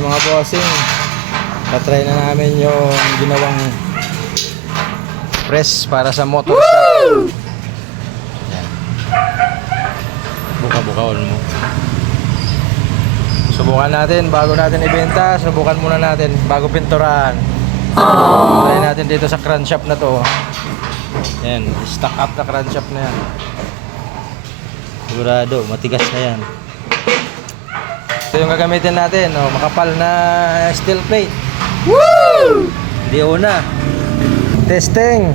Yan mga bossing, tatry na namin yung ginawang press para sa motor shop. Yan. Buka-bukaon mo. Subukan natin bago natin ibenta. Subukan muna natin bago pinturahan. Try natin dito sa crankshaft na to. Yan, stock up na crankshaft na yan. Sigurado, matigas na yan. Ito yung gagamitin natin, oh, makapal na steel plate. Woo! Hindi una. Testing.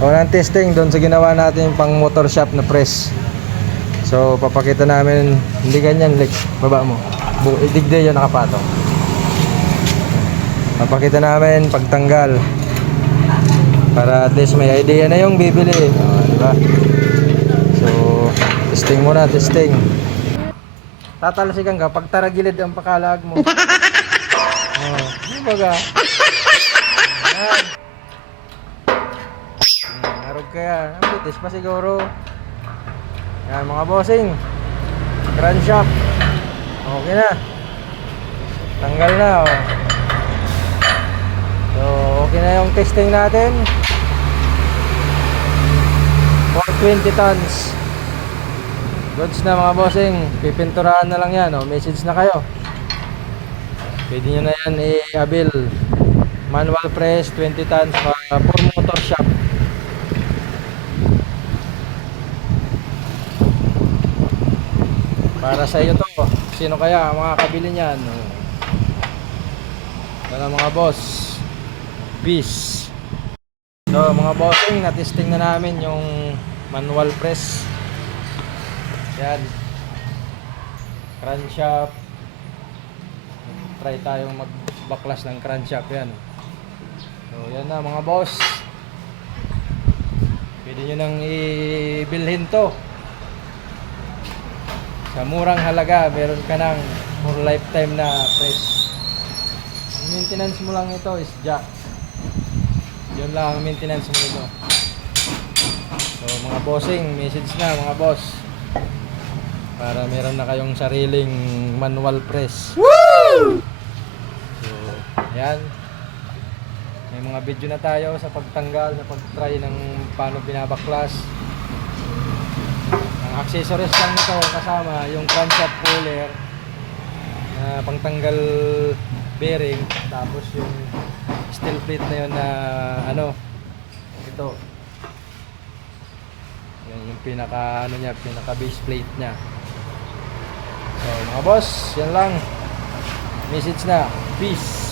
Unang testing doon sa ginawa natin pang motor shop na press. So, papakita namin, hindi ganyan, like, baba mo. Idigday yun nakapatong. Papakita namin pagtanggal. Para at least may idea na yung bibili. Diba? So, testing muna, testing. Tatalsikan ka pag taragilid ang pakalag mo. Baga. Narog kaya. Ang bitis pa siguro. Yan mga bossing. Crankshaft. Okay na. Tanggal na. Oh. So, okay na yung testing natin. 420 tons. Goods na mga bossing. Pipinturahan na lang yan. Oh. Message na kayo. Pwede nyo na yan i-abil. Manual press 20 tons for motor shop. Para sa iyo to. Sino kaya ang makakabili niyan? Para mga boss. Peace. So mga bossing, na-testing na namin yung manual press. Yan. Crankshaft. Try tayong magbaklas ng crankshaft yan. So yan na mga boss. Pwede nyo nang ibilhin to. Sa murang halaga, meron ka ng for lifetime na press. Ang maintenance mo lang ito is jack. Yun lang ang maintenance mo ito. So mga bossing, message na mga boss. Para meron na kayong sariling manual press. Woo! So, ayan. May mga video na tayo sa pagtanggal, sa pag-try ng paano binabaklas. Ang accessories lang nito kasama yung crankshaft puller na pangtanggal bearing, tapos yung steel plate na yun na ito. Yan yung pinaka pinaka base plate niya. So mga boss, yan lang. Message na. Peace.